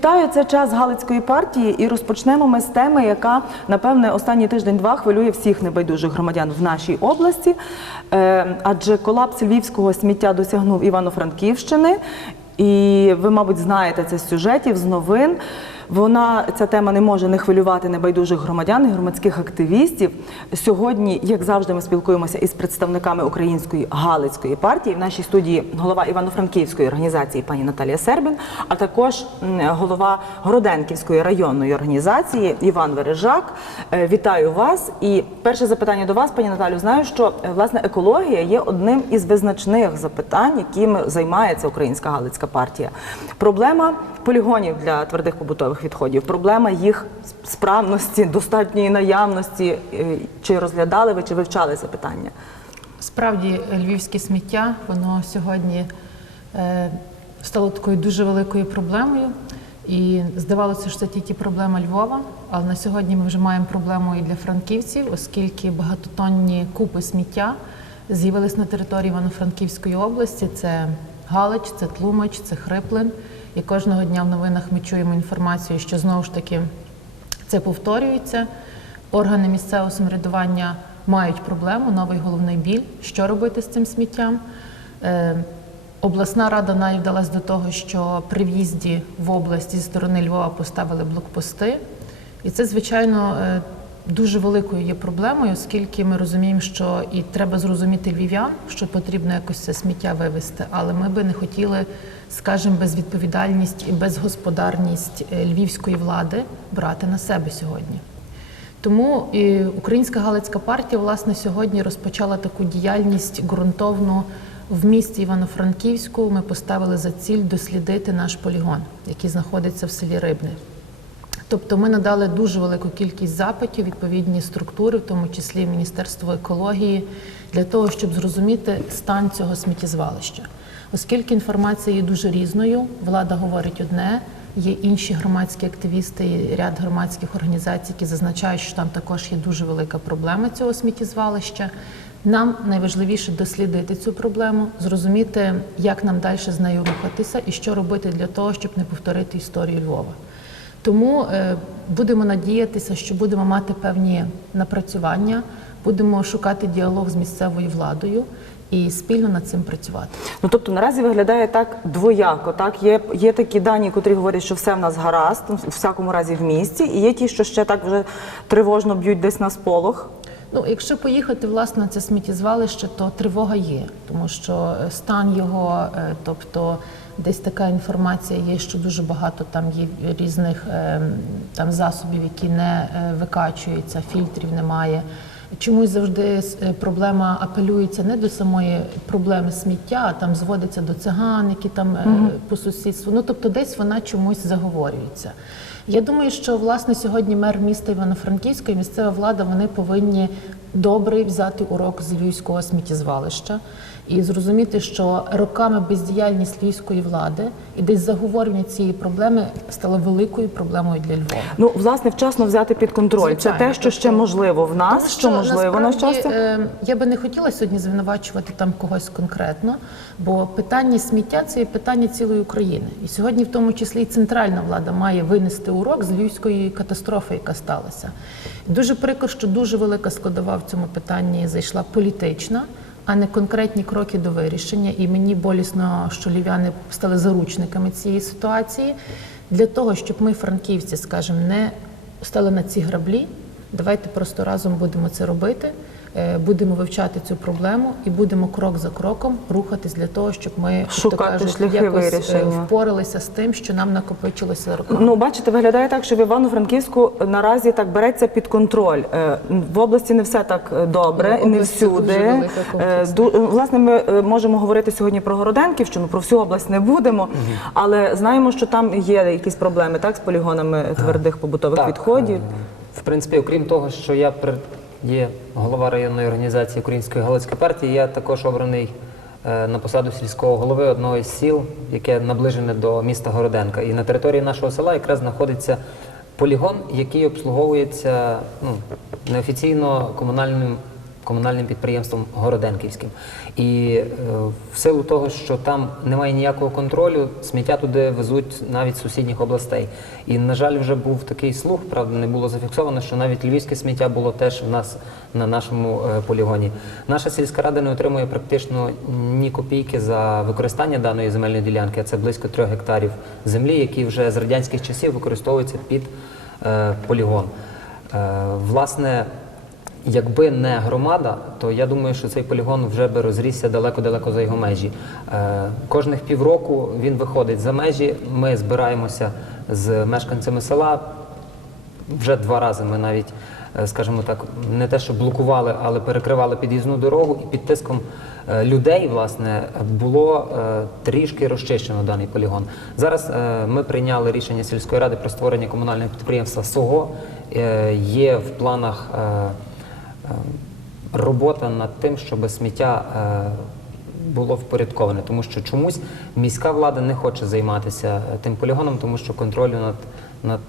Вітаю, це час Галицької партії, і розпочнемо ми з теми, яка напевне останній тиждень-два хвилює всіх небайдужих громадян в нашій області. Е, Адже колапс львівського сміття досягнув Івано-Франківщини, і ви, мабуть, знаєте це з сюжетів, з новин. Вона ця тема не може не хвилювати небайдужих громадян і громадських активістів. Сьогодні, як завжди, ми спілкуємося із представниками української Галицької партії. В нашій студії голова Івано-Франківської організації пані Наталія Сербін, а також голова Городенківської районної організації Іван Вережак. Е, Вітаю вас. І перше запитання до вас, пані Наталю. Знаю, що е, власне екологія є одним із визначних запитань, якими займається українська Галицька партія. Проблема полігонів для твердих побутових відходів, проблема їх справності, достатньої наявності. Е, Чи розглядали ви, чи вивчали це питання? Справді, львівське сміття, воно сьогодні е, стало такою дуже великою проблемою. І здавалося, що це тільки проблема Львова, але на сьогодні ми вже маємо проблему і для франківців, оскільки багатотонні купи сміття з'явились на території Івано-Франківської області. Це Галич, це Тлумач, це Хриплин. І кожного дня в новинах ми чуємо інформацію, що знову ж таки це повторюється. Органи місцевого самоврядування мають проблему, новий головний біль. Що робити з цим сміттям? Е, обласна рада навіть вдалась до того, що при в'їзді в область зі сторони Львова поставили блокпости. І це, звичайно, е, дуже великою є проблемою, оскільки ми розуміємо, що і треба зрозуміти львів'ян, що потрібно якось це сміття вивезти, але ми би не хотіли, скажімо, безвідповідальність і безгосподарність е, львівської влади брати на себе сьогодні. Тому і Українська Галицька партія власне сьогодні розпочала таку діяльність ґрунтовну в місті Івано-Франківську. Ми поставили за ціль дослідити наш полігон, який знаходиться в селі Рибне. Тобто ми надали дуже велику кількість запитів, відповідні структури, в тому числі Міністерство екології, для того, щоб зрозуміти стан цього сміттєзвалища. Оскільки інформація є дуже різною, влада говорить одне, є інші громадські активісти ряд громадських організацій, які зазначають, що там також є дуже велика проблема цього сміттєзвалища. Нам найважливіше дослідити цю проблему, зрозуміти, як нам далі з нею рухатися і що робити для того, щоб не повторити історію Львова. Тому е, будемо надіятися, що будемо мати певні напрацювання, будемо шукати діалог з місцевою владою і спільно над цим працювати. Ну тобто наразі виглядає так двояко. Так є, є такі дані, котрі говорять, що все в нас гаразд, у всякому разі в місті, і є ті, що ще так вже тривожно б'ють десь на сполох. Ну, якщо поїхати власне на це сміттєзвалище, то тривога є, тому що е, стан його, е, тобто десь така інформація є, що дуже багато там є різних е, там засобів, які не е, викачуються, фільтрів немає. Чомусь завжди е, проблема апелюється не до самої проблеми сміття, а там зводиться до циган, які там е, по сусідству. Ну тобто, десь вона чомусь заговорюється. Я думаю, що власне сьогодні мер міста Івано-Франківська і місцева влада вони повинні добре взяти урок з львівського сміттєзвалища і зрозуміти, що роками бездіяльність львівської влади і десь заговорення цієї проблеми стало великою проблемою для Львова. Ну, власне, вчасно взяти під контроль. Звичайно, це те, що ще можливо в нас, Тому що, можливо на щастя. е, Я би не хотіла сьогодні звинувачувати там когось конкретно, бо питання сміття це є питання цілої України. І сьогодні, в тому числі, і центральна влада має винести урок з львівської катастрофи, яка сталася. Дуже прикро, що дуже велика складова в цьому питанні зайшла політична. А не конкретні кроки до вирішення, і мені болісно, що львів'яни стали заручниками цієї ситуації. Для того, щоб ми, франківці, скажімо, не стали на ці граблі, Давайте просто разом будемо це робити, будемо вивчати цю проблему і будемо крок за кроком рухатись для того, щоб ми Шукати шляхи якось е, вирішення. впоралися з тим, що нам накопичилося роками. Ну, бачите, виглядає так, що в Івано-Франківську наразі так береться під контроль. Е, В області не все так е, добре, Ну, не всюди. Е, Власне, ми е, можемо говорити сьогодні про Городенківщину, про всю область не будемо, але знаємо, що там є якісь проблеми так з полігонами твердих побутових Так, відходів. е, В принципі, окрім того, що я при- є голова районної організації Української Галицької партії, я також обраний е, на посаду сільського голови одного із сіл, яке наближене до міста Городенка. І на території нашого села якраз знаходиться полігон, який обслуговується ну, неофіційно комунальним комунальним підприємством Городенківським. І е, в силу того, що там немає ніякого контролю, сміття туди везуть навіть сусідніх областей. І, на жаль, вже був такий слух, правда, не було зафіксовано, що навіть львівське сміття було теж в нас на нашому е, полігоні. Наша сільська рада не отримує практично ні копійки за використання даної земельної ділянки, а це близько трьох гектарів землі, які вже з радянських часів використовуються під е, полігон. Е, власне, якби не громада, то я думаю, що цей полігон вже би розрісся далеко-далеко за його межі. Е, кожних півроку він виходить за межі. Ми збираємося з мешканцями села. Вже два рази ми навіть, е, скажімо так, не те, що блокували, але перекривали під'їзну дорогу, і під тиском е, людей, власне, було трішки розчищено даний полігон. Зараз ми прийняли рішення сільської ради про створення комунального підприємства СОГО. Є в планах робота над тим, щоб сміття. е, було впорядковане, тому що чомусь міська влада не хоче займатися е, тим полігоном, тому що контролю над, над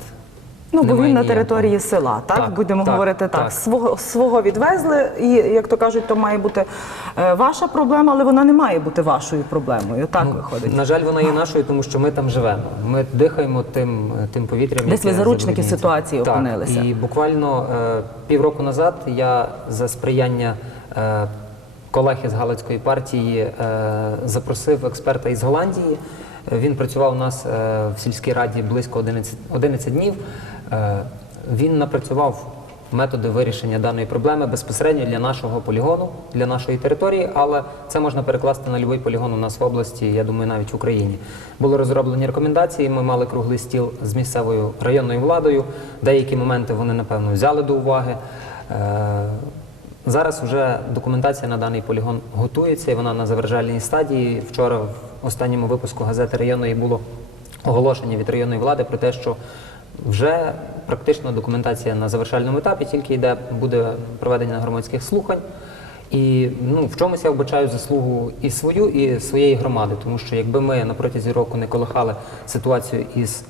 Ну, бо він на території села, так, Так, будемо так, говорити так. так. Свого, свого відвезли, і як то кажуть, то має бути е, ваша проблема, але вона не має бути вашою проблемою. Так Ну, виходить. На жаль, вона є нашою, тому що ми там живемо. Ми дихаємо тим, тим повітрям. Десь ви заручники ситуації так, опинилися. І буквально е, півроку назад я за сприяння е, колег із Галицької партії е, запросив експерта із Голландії. Е, Він працював у нас е, в сільській раді близько 11, 11 днів. Е, він напрацював методи вирішення даної проблеми безпосередньо для нашого полігону, для нашої території, але це можна перекласти на будь-який полігон у нас в області, я думаю, навіть в Україні. Були розроблені рекомендації. Ми мали круглий стіл з місцевою районною владою. Деякі моменти вони напевно взяли до уваги. Е, Зараз вже документація на даний полігон готується, і вона на завершальній стадії. Вчора в останньому випуску газети районної було оголошення від районної влади про те, що вже практично документація на завершальному етапі, тільки йде буде проведення громадських слухань. І ну, в чомусь я вбачаю заслугу і свою, і своєї громади, тому що якби ми на протязі року не колихали ситуацію із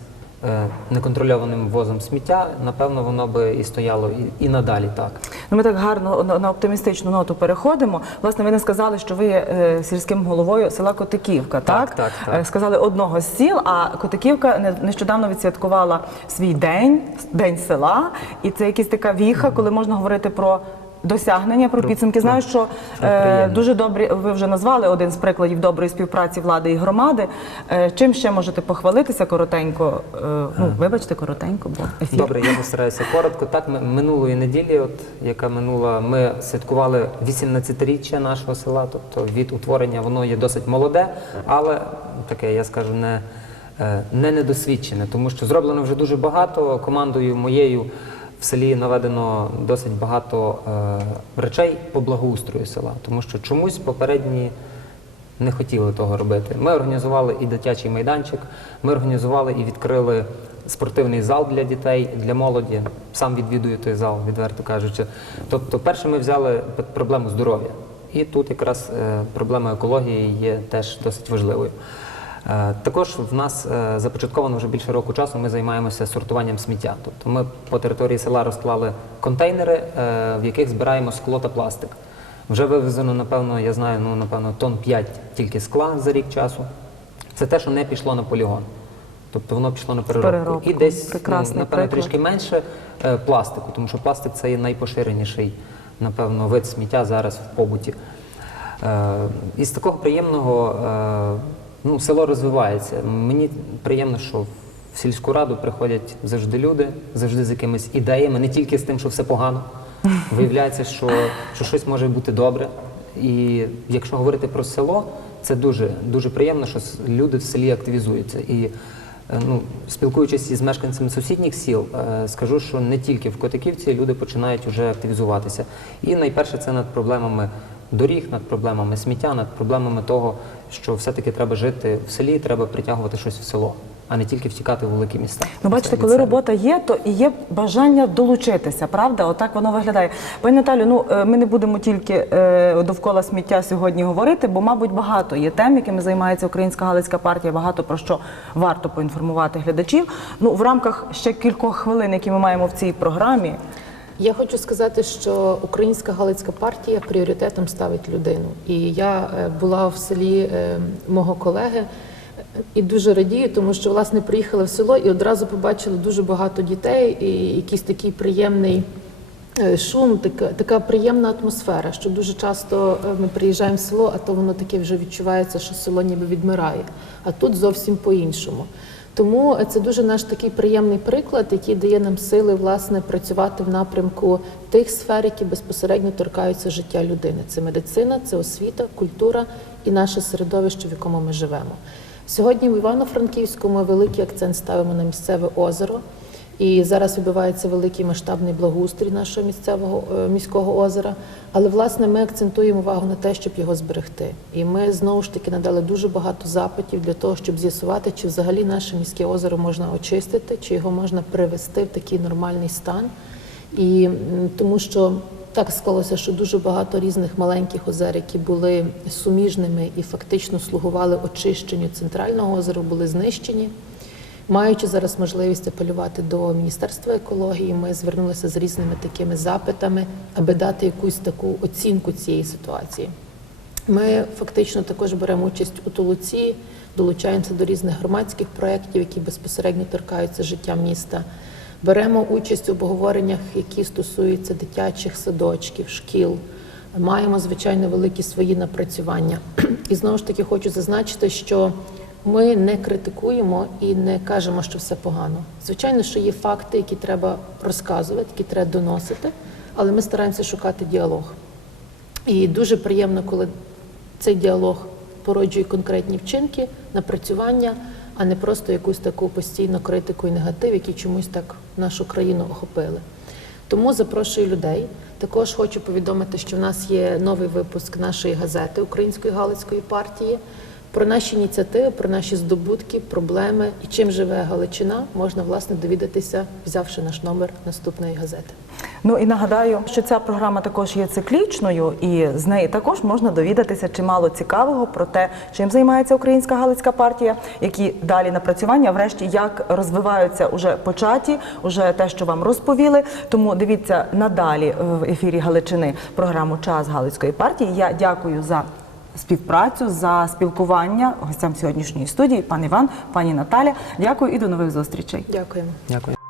неконтрольованим ввозом сміття, напевно, воно би і стояло і, і надалі так. Ну, ми так гарно на, на оптимістичну ноту переходимо. Власне, ви не сказали, що ви е, сільським головою села Котиківка, так? Так, так, так. Е, Сказали одного з сіл, а Котиківка нещодавно відсвяткувала свій день, день села, і це якась така віха, коли можна говорити про. Досягнення про підсумки. Знаю, що е, дуже добрі. Ви вже назвали один з прикладів доброї співпраці влади і громади. Е, чим ще можете похвалитися коротенько? Е, ну, вибачте, коротенько, бо ефір. Добре, я постараюся коротко. Так, ми- минулої неділі, от яка минула, ми святкували 18-річчя нашого села. Тобто від утворення воно є досить молоде, але таке, я скажу, не, е, не недосвідчене, тому що зроблено вже дуже багато. Командою моєю в селі наведено досить багато е, речей по благоустрою села, тому що чомусь попередні не хотіли того робити. Ми організували і дитячий майданчик, ми організували і відкрили спортивний зал для дітей, для молоді. Сам відвідую той зал, відверто кажучи. Тобто, перше ми взяли проблему здоров'я. І тут якраз е, проблема екології є теж досить важливою. Е, Також в нас е, започатковано вже більше року часу. Ми займаємося сортуванням сміття. Тобто ми по території села розклали контейнери, е, в яких збираємо скло та пластик. Вже вивезено, напевно, я знаю, ну напевно, тонн 5 тільки скла за рік часу. Це те, що не пішло на полігон. Тобто воно пішло на переробку. переробку. І десь, ну, Прекрасний напевно, приклад. трішки менше пластику, тому що пластик це є найпоширеніший, напевно, вид сміття зараз в побуті. Із такого приємного ну, село розвивається. Мені приємно, що в сільську раду приходять завжди люди, завжди з якимись ідеями, не тільки з тим, що все погано. Виявляється, що, що щось може бути добре. І якщо говорити про село, це дуже, дуже приємно, що люди в селі активізуються. І е, ну, спілкуючись із мешканцями сусідніх сіл, е, скажу, що не тільки в Котиківці люди починають вже активізуватися. І найперше це над проблемами доріг, над проблемами сміття, над проблемами того, що все-таки треба жити в селі, треба притягувати щось в село, а не тільки втікати в великі міста. Ну, бачите, коли робота є, то і є бажання долучитися, правда? Отак воно виглядає. Пані Наталю, ну е, ми не будемо тільки е, довкола сміття сьогодні говорити, бо, мабуть, багато є тем, якими займається Українська Галицька партія, багато про що варто поінформувати глядачів. Ну, в рамках ще кількох хвилин, які ми маємо в цій програмі. Я хочу сказати, що Українська Галицька партія пріоритетом ставить людину. І я е, була в селі е, мого колеги і дуже радію, тому що власне приїхала в село і одразу побачила дуже багато дітей, і якийсь такий приємний. е, Шум, така, така приємна атмосфера, що дуже часто ми приїжджаємо в село, а то воно таке вже відчувається, що село ніби відмирає. А тут зовсім по-іншому. Тому це дуже наш такий приємний приклад, який дає нам сили власне працювати в напрямку тих сфер, які безпосередньо торкаються життя людини. Це медицина, це освіта, культура і наше середовище, в якому ми живемо. Сьогодні в Івано-Франківську ми великий акцент ставимо на місцеве озеро. І зараз відбувається великий масштабний благоустрій нашого місцевого е, міського озера. Але власне ми акцентуємо увагу на те, щоб його зберегти. І ми знову ж таки надали дуже багато запитів для того, щоб з'ясувати, чи взагалі наше міське озеро можна очистити, чи його можна привести в такий нормальний стан. І тому що так склалося, що дуже багато різних маленьких озер, які були суміжними і фактично слугували очищенню центрального озера, були знищені. Маючи зараз можливість апелювати до Міністерства екології, ми звернулися з різними такими запитами, аби дати якусь таку оцінку цієї ситуації. Ми фактично також беремо участь у Толуці, долучаємося до різних громадських проєктів, які безпосередньо торкаються життя міста. Беремо участь у обговореннях, які стосуються дитячих садочків, шкіл. Маємо звичайно великі свої напрацювання. І знову ж таки хочу зазначити, що ми не критикуємо і не кажемо, що все погано. Звичайно, що є факти, які треба розказувати, які треба доносити, але ми стараємося шукати діалог. І дуже приємно, коли цей діалог породжує конкретні вчинки, напрацювання, а не просто якусь таку постійну критику і негатив, які чомусь так нашу країну охопили. Тому запрошую людей. Також хочу повідомити, що в нас є новий випуск нашої газети Української Галицької партії. Про наші ініціативи, про наші здобутки, проблеми і чим живе Галичина, можна власне довідатися, взявши наш номер наступної газети. Ну і нагадаю, що ця програма також є циклічною, і з неї також можна довідатися чимало цікавого про те, чим займається Українська Галицька партія, які далі напрацювання, врешті як розвиваються уже початі, уже те, що вам розповіли. Тому дивіться надалі в ефірі Галичини програму Час Галицької партії. Я дякую за. Співпрацю за спілкування гостям сьогоднішньої студії, пан Іван, пані Наталя. Дякую і до нових зустрічей. Дякуємо. Дякую.